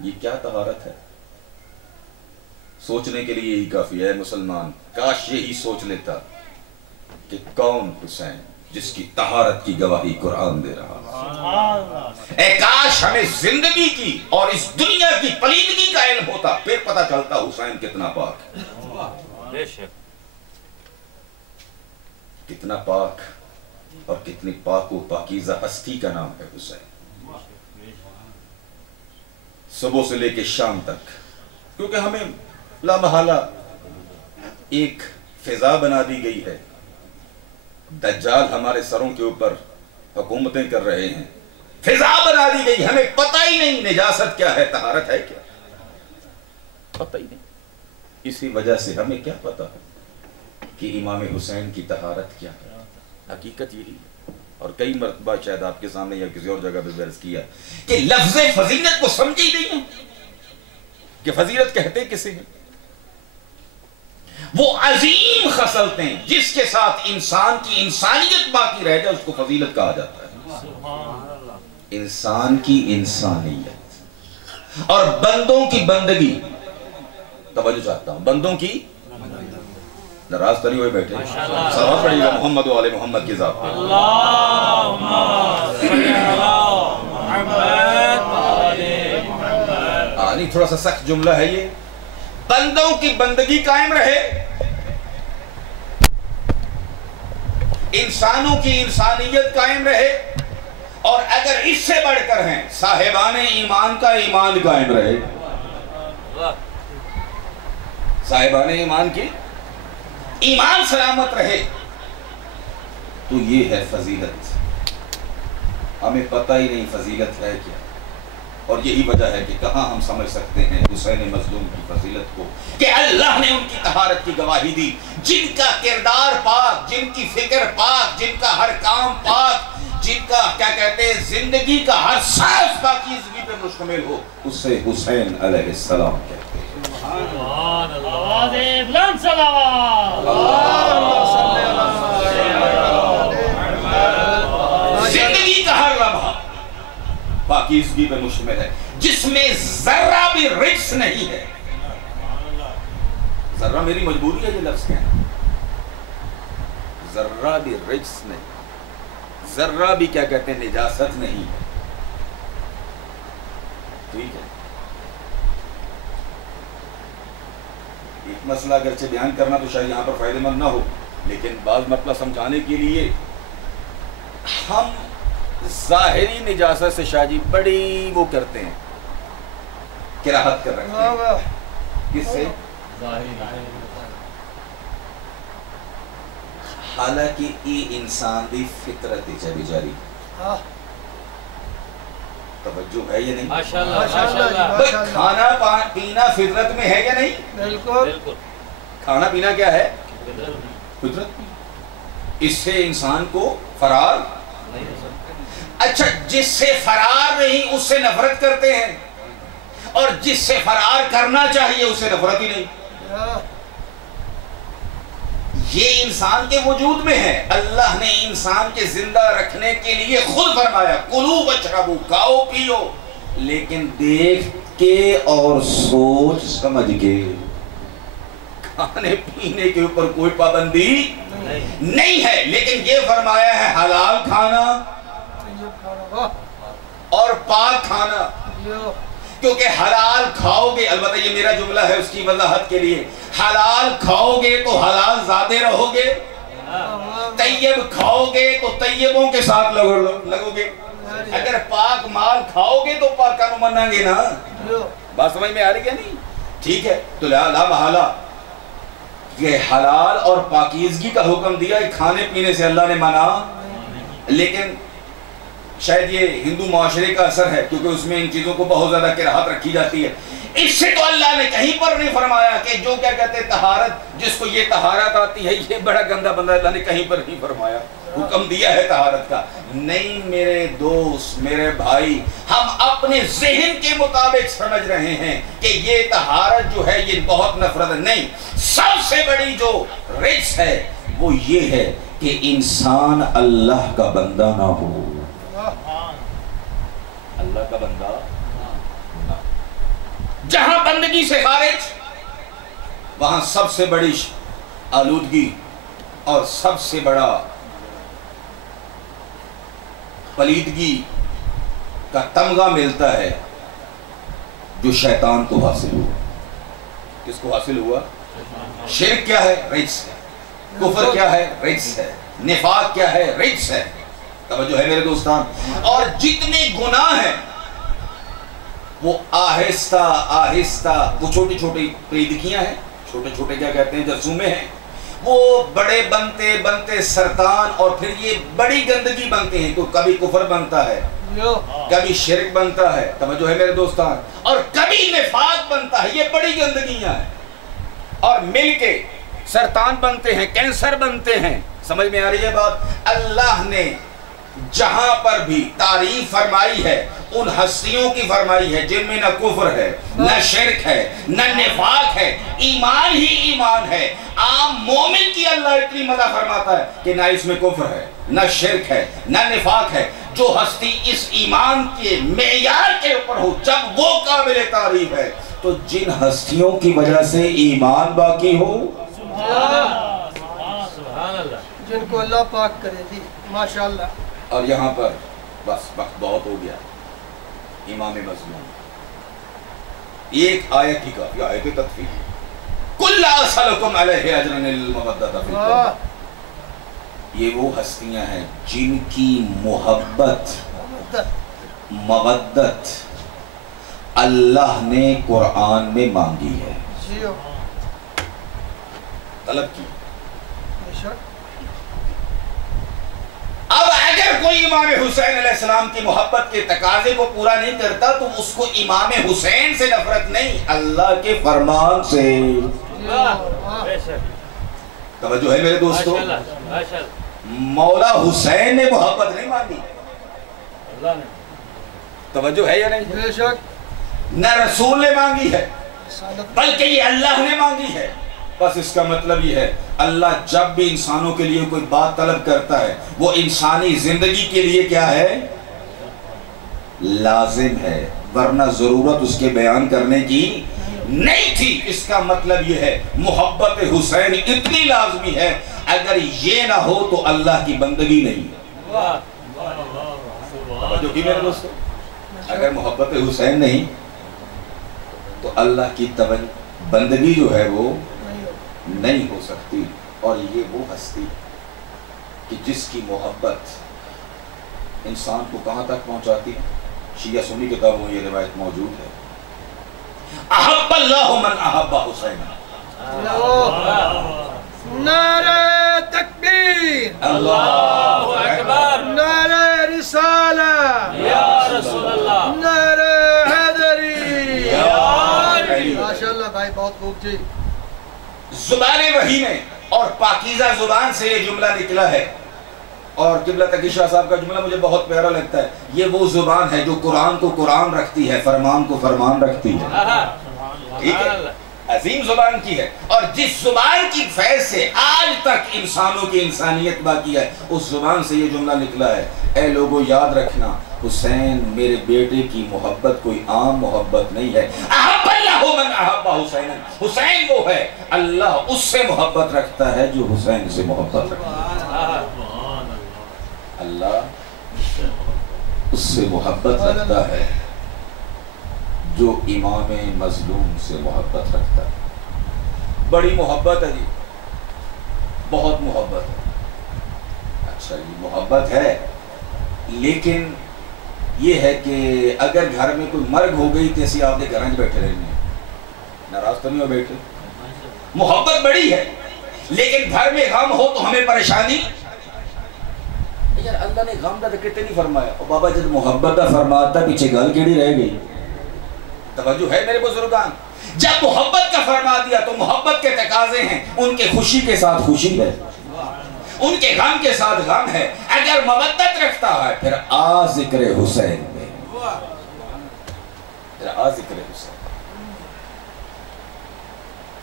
یہ کیا طہارت ہے؟ سوچنے کے لیے یہی کافی ہے مسلمان، کاش یہی سوچ لیتا کہ کون حسین جس کی طہارت کی گواہی قرآن دے رہا۔ اے کاش ہمیں زندگی کی اور اس دنیا کی پلیدگی کا علم ہوتا، پھر پتہ چلتا حسین کتنا پاک ہے، کتنا پاک، اور کتنی پاک و پاکیزہ ہستی کا نام ہے حسین۔ صبح سے لے کے شام تک، کیونکہ ہمیں لامحالہ ایک فضا بنا دی گئی ہے، دجال ہمارے سروں کے اوپر حکومتیں کر رہے ہیں، فضا بنا دی گئی، ہمیں پتہ ہی نہیں نجاست کیا ہے، طہارت ہے کیا، پتہ ہی نہیں۔ اسی وجہ سے ہمیں کیا پتہ کہ امام حسین کی طہارت کیا ہے؟ حقیقت یہی ہے، اور کئی مرتبہ شاید آپ کے سامنے یا کسی اور جگہ پہ عرض کیا کہ لفظ فضیلت کو سمجھے ہی نہیں ہے کہ فضیلت کہتے کسے ہیں۔ وہ عظیم خصلتیں جس کے ساتھ انسان کی انسانیت باقی رہ جائے اس کو فضیلت کہا جاتا ہے۔ انسان کی انسانیت اور بندوں کی بندگی، توجہ چاہتا ہوں، بندوں کی ناراض تری ہوئے بیٹھے صلوات پڑھیے گا محمد و آل محمد کی ذات پہ۔ اللہم صلی علی محمد نہیں تھوڑا سا سخت جملہ ہے یہ، بندوں کی بندگی قائم رہے، انسانوں کی انسانیت قائم رہے، اور اگر اس سے بڑھ کر ہیں صاحبان ایمان کا ایمان قائم رہے، صاحبان ایمان کی ایمان سلامت رہے، تو یہ ہے فضیلت۔ ہمیں پتہ ہی نہیں فضیلت ہے کیا، اور یہی وجہ ہے کہ کہاں ہم سمجھ سکتے ہیں حسین مظلوم کی فضیلت کو، کہ اللہ نے ان کی طہارت کی گواہی دی، جن کا کردار پاک، جن کی فکر پاک، جن کا ہر کام پاک، جن کا کیا کہتے ہیں زندگی کا ہر سانس پاکیزگی پہ مشتمل ہو، اسے حسین علیہ السلام کہتے ہیں۔ سبحان اللہ، آواز بلند صلوات، زندگی کا ہر لمحہ پاکیزگی پہ مشتمل ہے، جس میں ذرہ بھی رجس نہیں ہے۔ ذرہ میری مجبوری ہے یہ لفظ کہنا، ذرہ بھی رجس نہیں، ذرہ بھی کیا کہتے ہیں نجاست نہیں ہے، ٹھیک ہے۔ ایک مسئلہ اگرچہ بیان کرنا تو شاید یہاں پر فائدہ مند نہ ہو، لیکن بعض مسئلہ سمجھانے کے لیے ہم ظاہری نجاست سے شاہ جی بڑی وہ کرتے ہیں، کراہت کر رہے ہیں، کس سے؟ حالانکہ یہ انسان دی فطرت ہے بیچاری، توجہ ہے یا نہیں؟ ماشاءاللہ، کھانا پینا فطرت میں ہے یا نہیں؟ بالکل، کھانا پینا کیا ہے؟ فطرت، اس سے انسان کو فرار اچھا جس سے فرار نہیں اس سے نفرت کرتے ہیں، اور جس سے فرار کرنا چاہیے اس سے نفرت ہی نہیں۔ یہ انسان کے وجود میں ہے، اللہ نے انسان کے زندہ رکھنے کے لیے خود فرمایا کلو واشربو، کھاؤ پیو، لیکن دیکھ کے اور سوچ سمجھ کے، کھانے پینے کے اوپر کوئی پابندی نہیں ہے، لیکن یہ فرمایا ہے حلال کھانا اور پاک کھانا، کیونکہ حلال کھاؤ گے، البتہ یہ میرا جملہ ہے اس کی وضاحت کے لیے، حلال کھاؤ گے تو حلال ذاتے رہو گے، طیب کھاؤ گے تو طیبوں کے ساتھ لگو گے، اگر پاک مال کھاؤ گے تو پاک کا منہ گے نا، بات سمجھ میں آ رہی ہے نہیں؟ ٹھیک ہے، تو لا محالہ یہ حلال اور پاکیزگی کا حکم دیا، کھانے پینے سے اللہ نے منع، لیکن شاید یہ ہندو معاشرے کا اثر ہے کیونکہ اس میں ان چیزوں کو بہت زیادہ کراہت رکھی جاتی ہے، اس سے تو اللہ نے کہیں پر نہیں فرمایا کہ جو کیا کہتے ہیں طہارت، جس کو یہ طہارت آتی ہے یہ بڑا گندا بندہ، اللہ نے کہیں پر نہیں فرمایا، حکم دیا ہے طہارت کا۔ نہیں میرے دوست، میرے بھائی، ہم اپنے ذہن کے مطابق سمجھ رہے ہیں کہ یہ طہارت جو ہے یہ بہت نفرت ہے، نہیں، سب سے بڑی جو رجس ہے وہ یہ ہے کہ انسان اللہ کا بندہ نہ ہو، اللہ کا بندہ نہ، بندگی سے خارج، وہاں سب سے بڑی آلودگی اور سب سے بڑا پلیدگی کا تمغہ ملتا ہے جو شیطان کو حاصل ہوا۔ کس کو حاصل ہوا؟ شرک کیا ہے؟ رجس ہے۔ کفر کیا ہے؟ رجس ہے۔ نفاق کیا ہے؟ رجس ہے۔ توجہ ہے میرے دوستان؟ اور جتنے گناہ ہیں وہ آہستہ آہستہ، وہ چھوٹی چھوٹی پلیدگیاں ہیں، چھوٹے چھوٹے کیا کہتے ہیں، جرثومے ہیں، وہ بڑے بنتے بنتے سرطان اور پھر یہ بڑی گندگی بنتے ہیں۔ تو کبھی کفر بنتا ہے، کبھی شرک بنتا ہے، توجہ ہے میرے دوستان، اور کبھی نفاق بنتا ہے۔ یہ بڑی گندگیاں ہیں اور مل کے سرطان بنتے ہیں، کینسر بنتے ہیں۔ سمجھ میں آ رہی ہے بات؟ اللہ نے جہاں پر بھی تعریف فرمائی ہے ان ہستیوں کی فرمائی ہے جن میں نہ کفر ہے، نہ شرک ہے، نہ نفاق ہے، ایمان ہی ایمان ہے۔ عام مومن کی اللہ اتنی مدح فرماتا ہے کہ نہ اس میں کفر ہے، نہ شرک ہے، نہ نفاق ہے۔ جو ہستی اس ایمان کے معیار کے اوپر ہو، جب وہ قابل تعریف ہے، تو جن ہستیوں کی وجہ سے ایمان باقی ہو، جن کو اللہ پاک کرے جی، ماشاءاللہ۔ اور یہاں پر بس وقت بہت ہو گیا۔ امام مظلوم ایک آیت ہی کافی، آیت تطفیل، کل اسألکم علیہ اجرا المودۃ فی القربى۔ یہ وہ ہستیاں ہیں جن کی محبت، مودت اللہ نے قرآن میں مانگی ہے، طلب کی۔ اب اگر کوئی امام حسین علیہ السلام کی محبت کے تقاضے کو پورا نہیں کرتا تو اس کو امام حسین سے نفرت نہیں، اللہ کے فرمان سے۔ توجہ ہے میرے دوستو؟ مولا حسین نے محبت نہیں مانگی، توجہ ہے یا نہیں؟ بے شک۔ نہ رسول نے مانگی ہے بلکہ یہ اللہ نے مانگی ہے۔ بس اس کا مطلب یہ ہے اللہ جب بھی انسانوں کے لیے کوئی بات طلب کرتا ہے وہ انسانی زندگی کے لیے کیا ہے؟ لازم ہے، ورنہ ضرورت اس کے بیان کرنے کی نہیں تھی۔ اس کا مطلب یہ ہے محبت حسین اتنی لازمی ہے، اگر یہ نہ ہو تو اللہ کی بندگی نہیں ہے۔ جو کہ میرے دوستو اگر محبت حسین نہیں تو اللہ کی بندگی جو ہے وہ نہیں ہو سکتی۔ اور یہ وہ ہستی کہ جس کی محبت انسان کو کہاں تک پہنچاتی ہے؟ شیعہ سنی کتابوں میں یہ روایت موجود ہے، احب اللہ من احب حسین۔ نعرہ تکبیر، اللہ اکبر، نعرہ رسالہ، یا رسول اللہ، نعرہ حیدری، یا علی۔ ماشاءاللہ بھائی بہت خوب جی۔ زبان وحی میں اور پاکیزہ زبان سے یہ جملہ نکلا ہے، اور قبلہ تقی شاہ صاحب کا جملہ مجھے بہت پیارا لگتا ہے۔ یہ وہ زبان ہے جو قرآن کو قرآن رکھتی ہے، فرمان کو فرمان رکھتی ہے، ٹھیک ہے؟ عظیم زبان کی ہے، اور جس زبان کی فیض سے آج تک انسانوں کی انسانیت باقی ہے، اس زبان سے یہ جملہ نکلا ہے، اے لوگوں یاد رکھنا حسین میرے بیٹے کی محبت کوئی عام محبت نہیں ہے۔ احب اللہ من احب حسین، حسین وہ ہے اللہ اس سے محبت رکھتا ہے جو حسین سے محبت رکھتا ہے، اللہ اس سے محبت رکھتا ہے جو امام مظلوم سے محبت رکھتا ہے۔ بڑی محبت ہے جی، بہت محبت ہے۔ اچھا جی محبت ہے، لیکن یہ ہے کہ اگر گھر میں کوئی مرگ ہو گئی تو ایسی آپ کے گھر میں بیٹھے رہنے، ناراض تو نہیں ہو بیٹھے؟ محبت بڑی ہے، لیکن گھر میں غم ہو تو ہمیں پریشانی۔ یار اللہ نے غم کا ذکر نہیں فرمایا، اور بابا جب محبت کا فرماتا پیچھے گل کیڑی رہ گئی؟ توجہ ہے میرے بزرگان؟ جب محبت کا فرما دیا تو محبت کے تقاضے ہیں، ان کے خوشی کے ساتھ خوشی ہے، ان کے غم کے ساتھ غم ہے۔ اگر مودت رکھتا ہے پھر آ ذکر حسین میں، پھر آ ذکر حسین،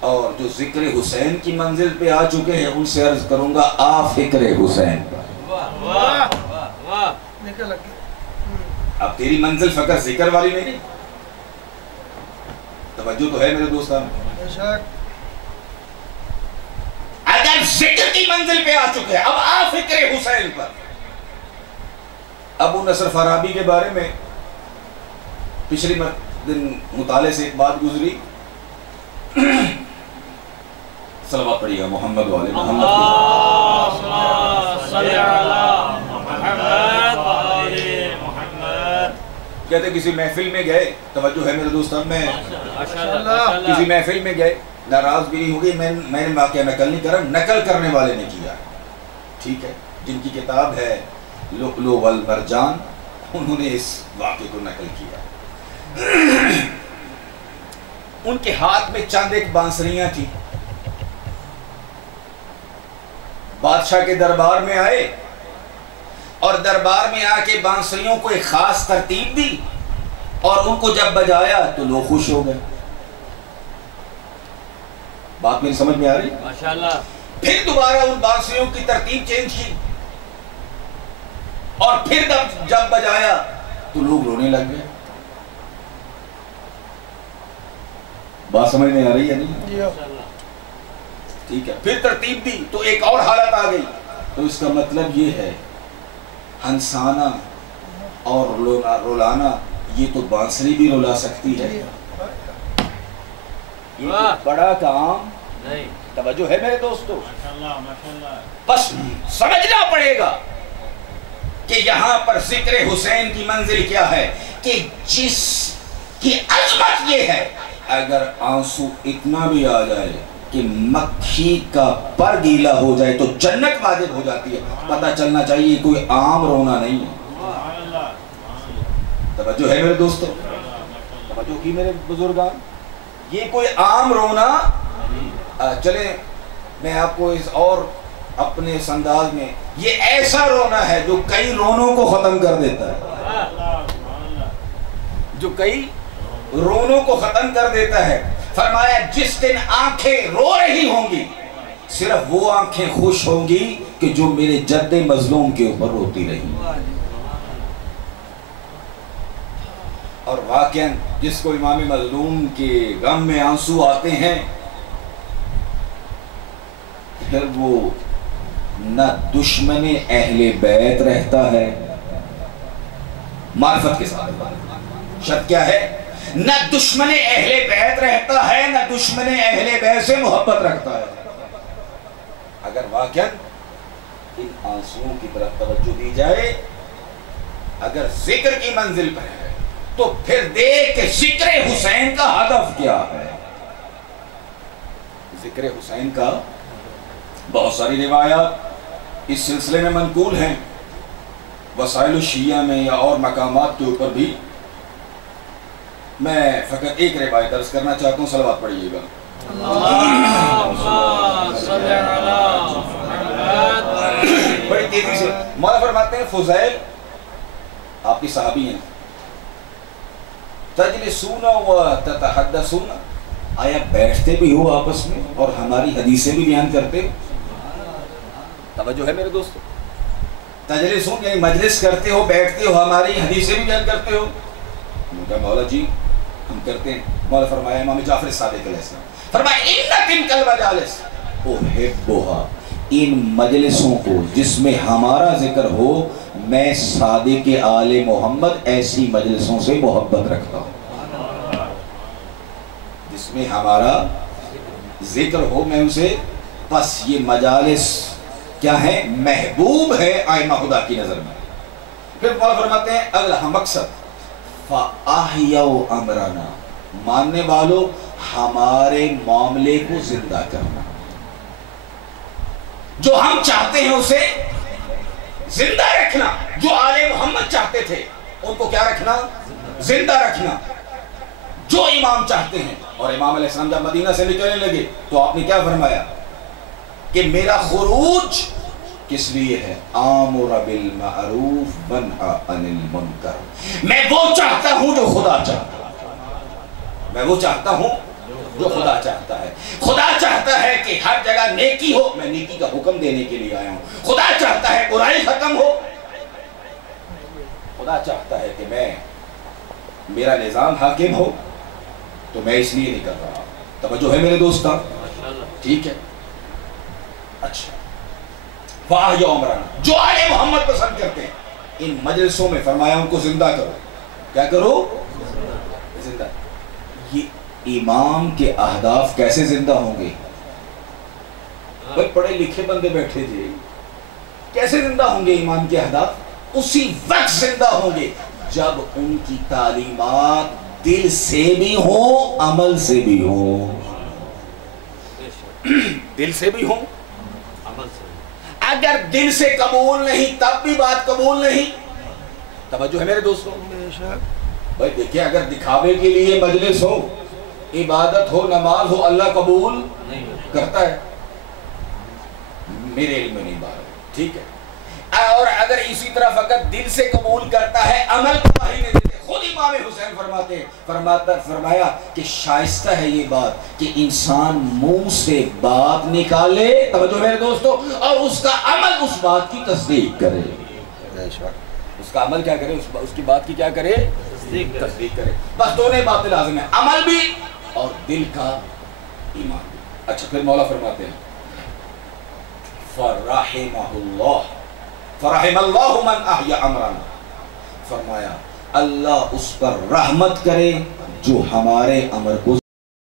اور جو ذکر حسین کی منزل پہ آ چکے ہیں ان سے عرض کروں گا آ فکر حسین پر۔ اب تیری منزل فقط ذکر والی نہیں، توجہ تو ہے میرے دوستان؟ بے شک اگر ذکر کی منزل پہ آ چکے ہیں، اب آ فکر حسین پر. ابو نصر فارابی کے بارے میں پچھلی دن مطالعے سے ایک بات گزری. صلوات پڑھیے محمد والے محمد. اللہم صلی علی محمد وآل محمد. کہتے کسی محفل میں گئے، توجہ ہے میرے دوستان، میں ماشاءاللہ کسی محفل میں گئے، ناراض بھی نہیں ہوگی، میں نے واقعہ نقل نہیں کرا، نقل کرنے والے نے کیا، ٹھیک ہے، جن کی کتاب ہے لؤلؤ والمرجان، انہوں نے اس واقعے کو نقل کیا. ان کے ہاتھ میں چند ایک بانسریاں تھیں. بادشاہ کے دربار میں آئے اور دربار میں آ کے بانسریوں کو ایک خاص ترتیب دی اور ان کو جب بجایا تو لوگ خوش ہو گئے. بات میری سمجھ میں آ رہی؟ ماشاءاللہ. پھر دوبارہ ان بانسریوں کی ترتیب چینج کی اور پھر جب بجایا تو لوگ رونے لگ گئے. بات سمجھ میں آ رہی ہے نہیں؟ جی ٹھیک ہے. پھر ترتیب دی تو ایک اور حالت آ گئی. تو اس کا مطلب یہ ہے ہنسانا اور رولانا، یہ تو بانسری بھی رولا سکتی ہے. یہ بڑا کام نہیں. توجہ ہے میرے دوستو؟ بس سمجھنا پڑے گا کہ یہاں پر ذکر حسین کی منزل کیا ہے، کہ جس کی عظمت یہ ہے اگر آنسو اتنا بھی آ جائے کہ مکھی کا پر گیلا ہو جائے تو جنت واجب ہو جاتی ہے. پتہ چلنا چاہیے کوئی عام رونا نہیں ہے. توجہ ہے میرے دوستو؟ توجہ کی میرے بزرگان؟ یہ کوئی عام رونا. چلیں میں آپ کو اس اور اپنے اس انداز میں، یہ ایسا رونا ہے جو کئی رونوں کو ختم کر دیتا ہے، جو کئی رونوں کو ختم کر دیتا ہے. فرمایا جس دن آنکھیں رو رہی ہوں گی صرف وہ آنکھیں خوش ہوں گی کہ جو میرے جد مظلوم کے اوپر روتی رہی. اور واقعاً جس کو امام مظلوم کے غم میں آنسو آتے ہیں پھر وہ نہ دشمن اہل بیت رہتا ہے، معرفت کے ساتھ شرط کیا ہے؟ نہ دشمن اہل بیت رہتا ہے، نہ دشمن اہل بیت سے محبت رکھتا ہے. اگر واقعاً ان آنسوؤں کی طرف توجہ دی جائے، اگر ذکر کی منزل پر ہے تو پھر دیکھ کہ ذکر حسین کا ہدف کیا ہے. ذکر حسین کا بہت ساری روایات اس سلسلے میں منقول ہیں، وسائل الشیعہ میں یا اور مقامات کے اوپر بھی. میں فقط ایک روایت درس کرنا چاہتا ہوں، صلوات پڑھیے گا. بڑی تیزی سے مولا فرماتے ہیں فضیل آپ کی صحابی ہیں، تجلسون و تتحدثون، آیا بیٹھتے بھی ہو آپس میں اور ہماری حدیثیں بھی بیان کرتے ہو؟ توجہ ہے میرے دوستو؟ تجلسون یعنی مجلس کرتے ہو، بیٹھتے ہو، ہماری حدیثیں بھی بیان کرتے ہو؟ کہا مولا جی ہم کرتے ہیں. مولا فرمایا امام جعفر صادق علیہ السلام فرمایا ان تلک المجالس احبها، ان مجلسوں کو جس میں ہمارا ذکر ہو میں صادق آل محمد ایسی مجلسوں سے محبت رکھتا ہوں. جس میں ہمارا ذکر ہو میں اسے، بس یہ مجالس کیا ہے؟ محبوب ہے آئمہ خدا کی نظر میں. پھر مولا فرماتے ہیں اگلا مقصد فَأَحْيَوْا أَمْرَنَا، ماننے والوں ہمارے معاملے کو زندہ کرنا، جو ہم چاہتے ہیں اسے زندہ رکھنا. جو آل محمد چاہتے تھے ان کو کیا رکھنا؟ زندہ رکھنا. جو امام چاہتے ہیں. اور امام علیہ السلام جب مدینہ سے نکلنے لگے تو آپ نے کیا فرمایا کہ میرا خروج کس لیے ہے؟ آمر بالمعروف ونہی عن المنکر. میں وہ چاہتا ہوں جو خدا چاہتا ہے، میں وہ چاہتا ہوں جو خدا چاہتا ہے. خدا چاہتا ہے کہ ہر جگہ نیکی ہو، میں نیکی کا حکم دینے کے لیے آیا ہوں. خدا چاہتا ہے برائی ختم ہو. خدا چاہتا ہے کہ میرا نظام حاکم ہو. تو میں اس لیے نہیں کر رہا. توجہ ہے میرے دوست؟ ٹھیک ہے. اچھا واہ یا عمران جو آل محمد پسند کرتے ہیں ان مجلسوں میں فرمایا ان کو زندہ کرو. کیا کرو؟ زندہ. یہ امام کے اہداف کیسے زندہ ہوں گے؟ بھائی پڑھے لکھے بندے بیٹھے تھے, کیسے زندہ ہوں گے امام کے اہداف؟ اسی وقت زندہ ہوں گے جب ان کی تعلیمات دل سے بھی ہوں عمل سے بھی ہوں. دل سے بھی ہوں عمل سے. اگر دل سے قبول نہیں تب بھی بات قبول نہیں. توجہ ہے میرے دوستوں؟ بھائی دیکھیں اگر دکھاوے کے لیے مجلس ہو, عبادت ہو, نماز ہو, اللہ قبول کرتا ہے؟ میرے علم میں نہیں بات. ٹھیک ہے. اور اگر اسی طرح فقط دل سے قبول کرتا ہے عمل گواہی نہیں دیتے. خود امام حسین فرمایا کہ شائستہ ہے یہ بات کہ انسان منہ سے بات نکالے, توجہ میرے دوستو, اور اس کا عمل اس بات کی تصدیق کرے. اس کا عمل کیا کرے؟ اس کی بات کی کیا کرے؟ تصدیق کرے. بس دونوں باتیں لازم ہیں, عمل بھی اور دل کا ایمان بھی. اچھا پھر مولا فرماتے ہیں فرحم اللہ من احیا امرنا. فرمایا اللہ اس پر رحمت کرے جو ہمارے امر کو